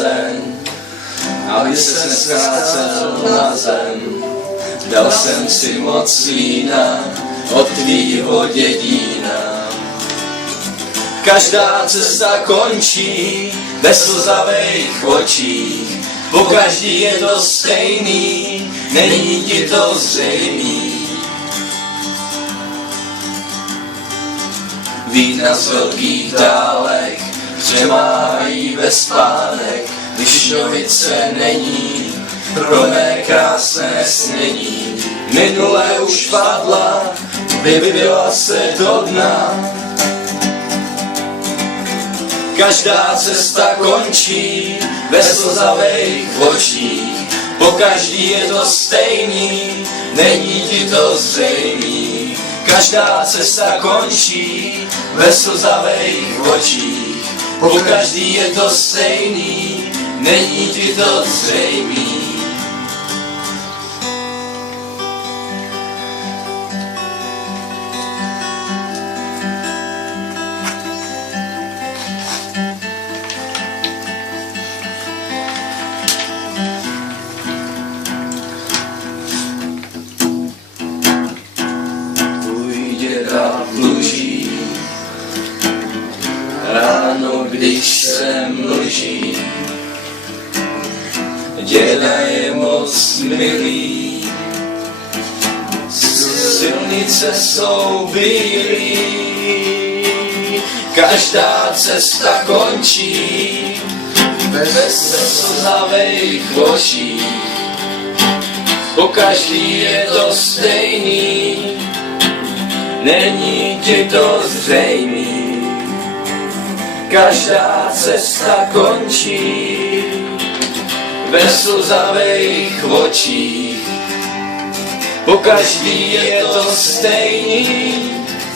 bázeň, aby se neskácel na zem. Dal jsem si moc vína od tvýho dědína. Každá cesta končí ve slzavých očích, pokaždý je to stejný, není ti to zřejmý. Vína z velkých dálek přemáhají bez spánek, když novice není pro mé krásné snění. Minule už padla, vybila se do dna. Každá cesta končí ve slzavých očích, pokaždý je to stejný, není ti to zřejmý. Každá cesta končí ve slzavých očích, pokaždý je to stejný, není ti to zřejmý. Dluží ráno, když se mlží, děda je moc milý, silnice jsou bílý, každá cesta končí bez slzavých očí, pokaždý je to stejný, není ti to zřejmý. Každá cesta končí ve slzavých očích, pokaždý je to stejný,